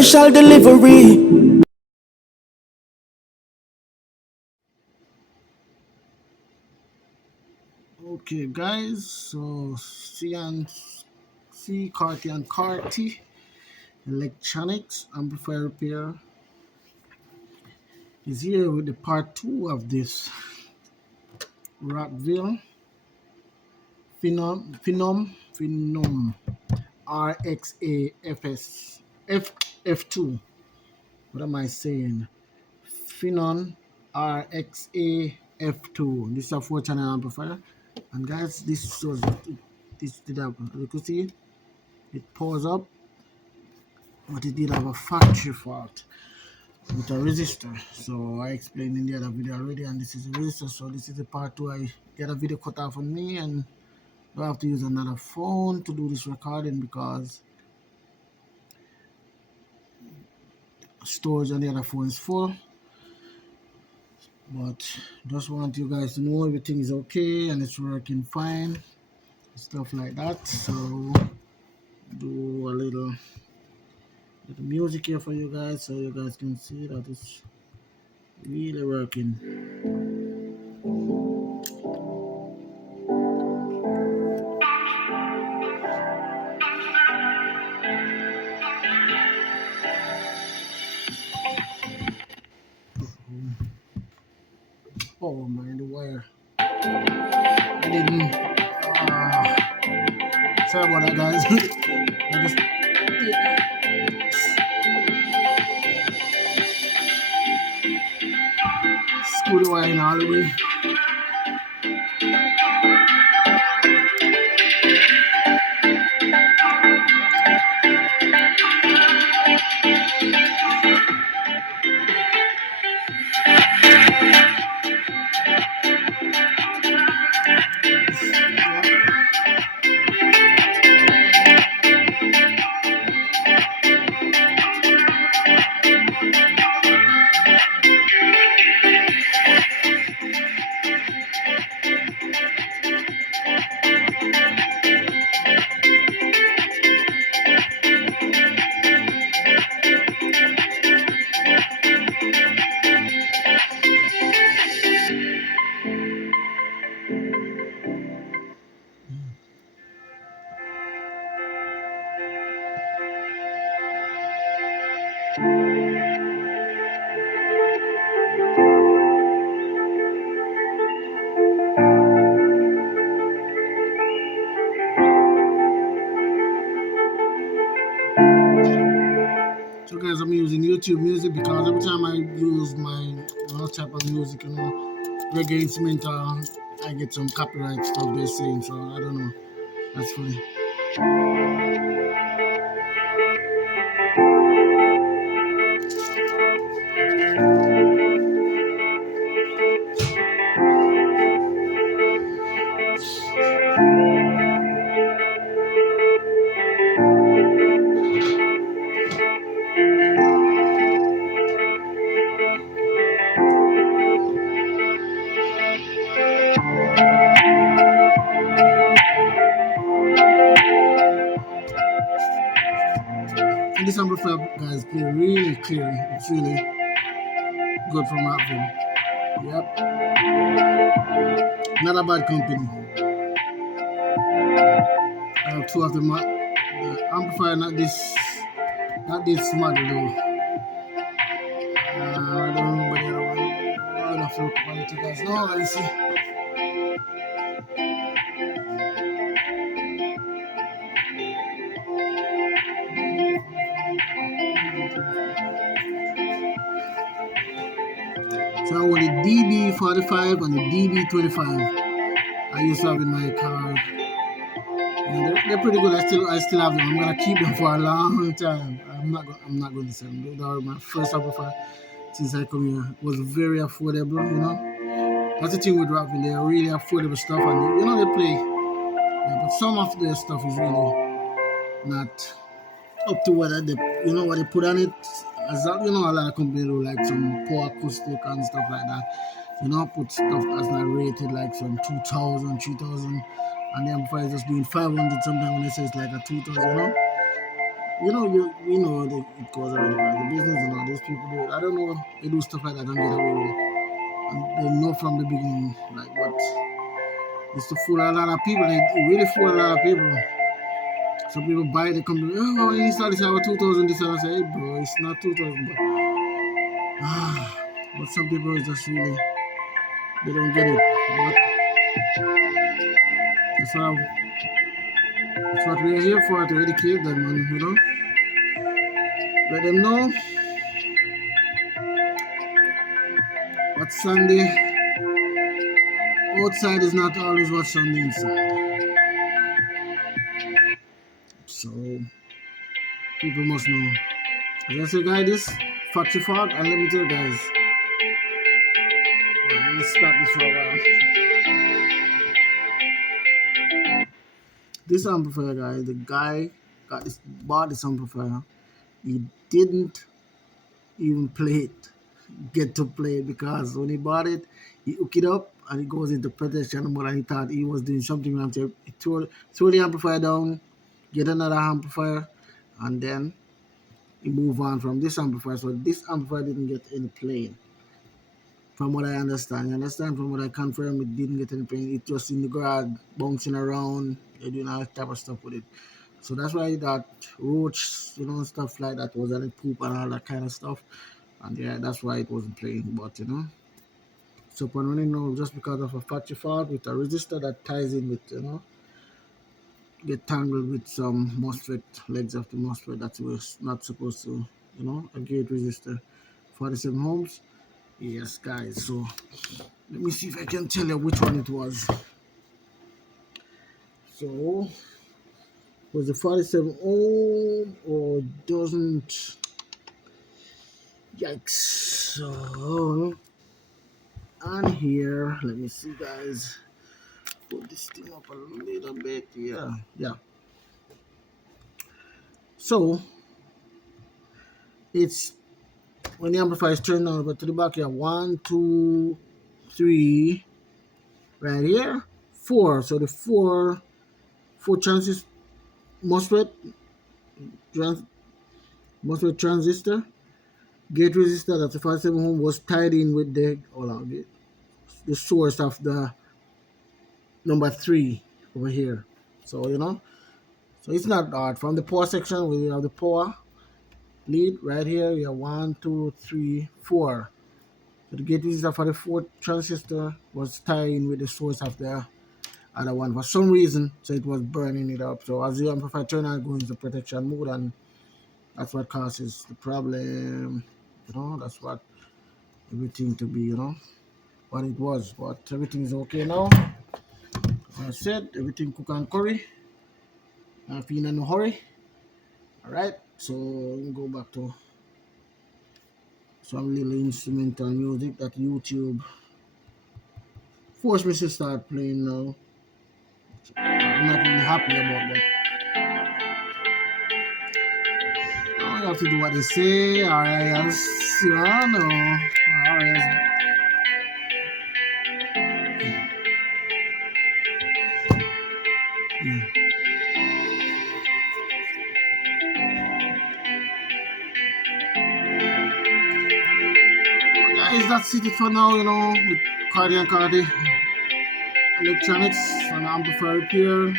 special delivery. Okay, guys, so Carty&Carty Electronics Amplifier Repair is here with the part 2 of this Rockville Phenom RXA F2. What am I saying? Phenom RXA F2. This is a 4-channel amplifier, and guys, this was this did have, you could see it pulls up, but it did have a factory fault with a resistor. So I explained in the other video already, and this is a resistor. So this is the part 2. I get a video cut off on me, and I have to use another phone to do this recording because storage on the other phone is full. But just want you guys to know everything is okay and it's working fine, stuff like that. So do a little music here for you guys so you guys can see that it's really working. Oh man, the wire. I didn't. Sorry about that, guys. I just. Screw the wire in all the way. So guys, I'm using YouTube music because every time I use my type of music, reggae instrumental, I get some copyright stuff they're saying. So I don't know. That's funny. And this amplifier, guys, play really clear. It's really good from Rockville. Yep. Not a bad company. I have two of them. The amplifier, not this model though. I don't remember the other one. I'll have to look up on it, you guys. No, let me see. So I want the DB45 and the DB25. I used to have in my car. Yeah, they're pretty good. I still have them. I'm gonna keep them for a long time. I'm not going to sell them. They were my first amplifier since I come here. It was very affordable. That's the thing with Rockville. They're really affordable stuff, and they play. Yeah, but some of their stuff is really not up to what they put on it. As a lot of companies do like some poor acoustic and stuff like that. Put stuff that's not rated like some 2,000, 3,000, and the amplifier is just doing 500 sometimes when they say it's like a 2,000. you know it goes already, guys. The business, these people do it. I don't know, they do stuff like that and get away with it. And they know from the beginning, like what it's to fool a lot of people. It really fool a lot of people. Some people buy the company. Oh, you install this over 2000. This and I say, hey, bro, it's not 2000. But some people is just really they don't get it. But that's what that's what we are here for, to educate them and let them know what Sunday outside is not always what's on the inside. So people must know. As I say, guys, this factory fault, and let me tell you guys, let me stop this for a while. This amplifier, guys, the guy bought this amplifier. He didn't even play it, get to play it, because when he bought it, he hooked it up and it goes into protection mode, and he thought he was doing something wrong. So he threw the amplifier down, get another amplifier, and then he moved on from this amplifier. So this amplifier didn't get any playing. From what I understand, from what I confirm, it didn't get any playing. It just in the garage, bouncing around, they're doing all type of stuff with it. So that's why that roach, stuff like that was on poop and all that kind of stuff. And yeah, that's why it wasn't playing. But so upon running now, just because of a factory fault with a resistor that ties in with, get tangled with some MOSFET legs of the MOSFET that was not supposed to, a gate resistor, 47 ohms. Yes, guys. So let me see if I can tell you which one it was. So was it 47 ohm or doesn't? Yikes. So on here, let me see, guys. Put this thing up a little bit. Yeah. So it's when the amplifier is turned on, but to the back here, 1, 2, 3, right here, 4. So the four transistor MOSFET trans, MOSFET transistor gate resistor, that's a 57 ohm, was tied in with the source of the number 3 over here. So so it's not hard. From the power section, we have the power lead right here. We have 1, 2, 3, 4. So the gate resistor for the fourth transistor was tied in with the source of the other one for some reason, so it was burning it up. So as the amplifier turn on, goes into protection mode, and that's what causes the problem. That's what everything to be, what it was. But everything is okay now. As I said, everything cook and curry. Not feeling in no hurry. Alright, so we go back to some little instrumental music that YouTube forced me to start playing now. I'm not really happy about that. You have to do what they say, or else, no, or else, yeah. Guys, that's it for now, with Carty&Carty electronics and amplifier repair.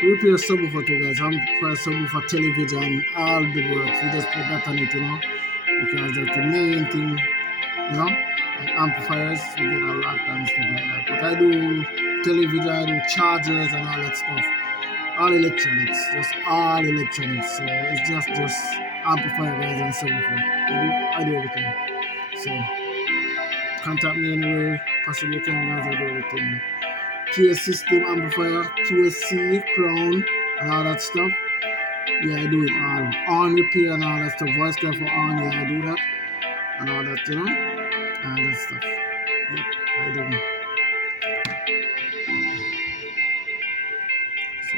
We repair subwoofer too, guys. Amplifier, subwoofer, television, all the works. We just put that on it, because that's the main thing, like amplifiers, we get a lot and stuff like that. But I do television, I do chargers and all that stuff. All electronics, just all electronics. So it's just amplifier, guys, and subwoofer. I do everything. So contact me anywhere possibly you can, guys. I do everything. PA system, amplifier, QSC, crown, and all that stuff. Yeah, I do it all. On repair and all that stuff. Voice coil for on, yeah, I do that. And all that, all that stuff. Yep, I do. So,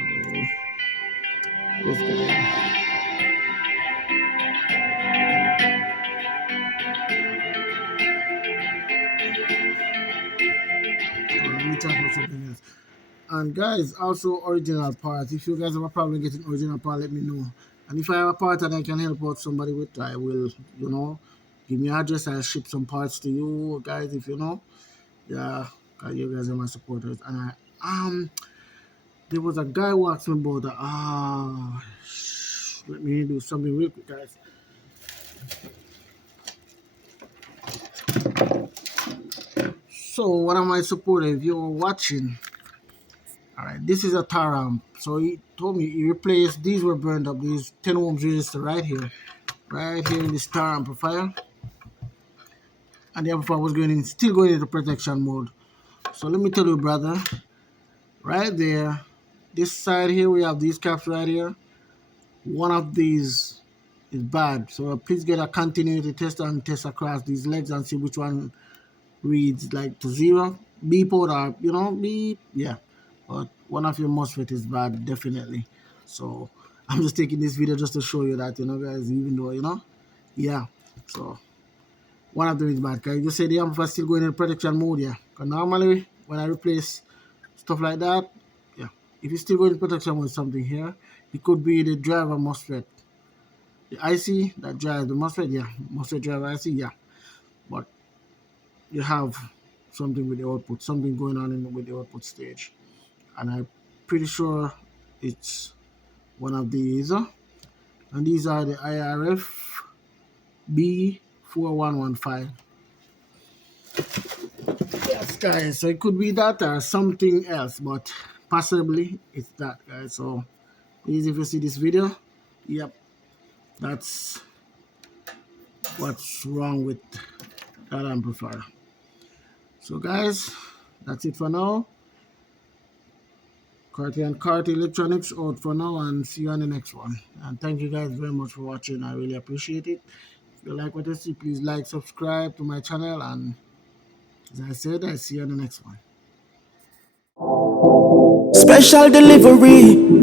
this guy. Let me talk about something else. And guys, also original parts. If you guys have a problem getting original part, let me know. And if I have a part that I can help out somebody with, I will, give me address. I'll ship some parts to you guys. If you know, yeah, 'cause you guys are my supporters. And there was a guy who asked me about that. Let me do something real quick, guys. So, what am I supporting? If you're watching, all right, this is a Taram. So he told me he replaced, these were burned up, these 10 ohms resistor right here in this Tar amplifier. And the amplifier was still going into protection mode. So let me tell you, brother, right there, this side here, we have these caps right here. One of these is bad. So please get a continuity tester and test across these legs and see which one reads like to 0. Beep out or, beep, yeah. But one of your MOSFET is bad, definitely. So I'm just taking this video just to show you that, guys, even though, yeah. So one of them is bad. Can you just say the amplifier still going in protection mode? Yeah. Because normally when I replace stuff like that, yeah, if you still going in protection mode, something here, it could be the driver MOSFET. The IC that drives the MOSFET, yeah, MOSFET driver IC, yeah. But you have something with the output, something going on with the output stage. And I'm pretty sure it's one of these. And these are the IRF B4115. Yes, guys. So it could be that or something else, but possibly it's that, guys. So please, if you see this video, yep, that's what's wrong with that amplifier. So, guys, that's it for now. Carty&Carty Electronics out for now, and see you on the next one. And thank you guys very much for watching. I really appreciate it. If you like what you see, please like, subscribe to my channel, and as I said, I see you on the next one. Special delivery.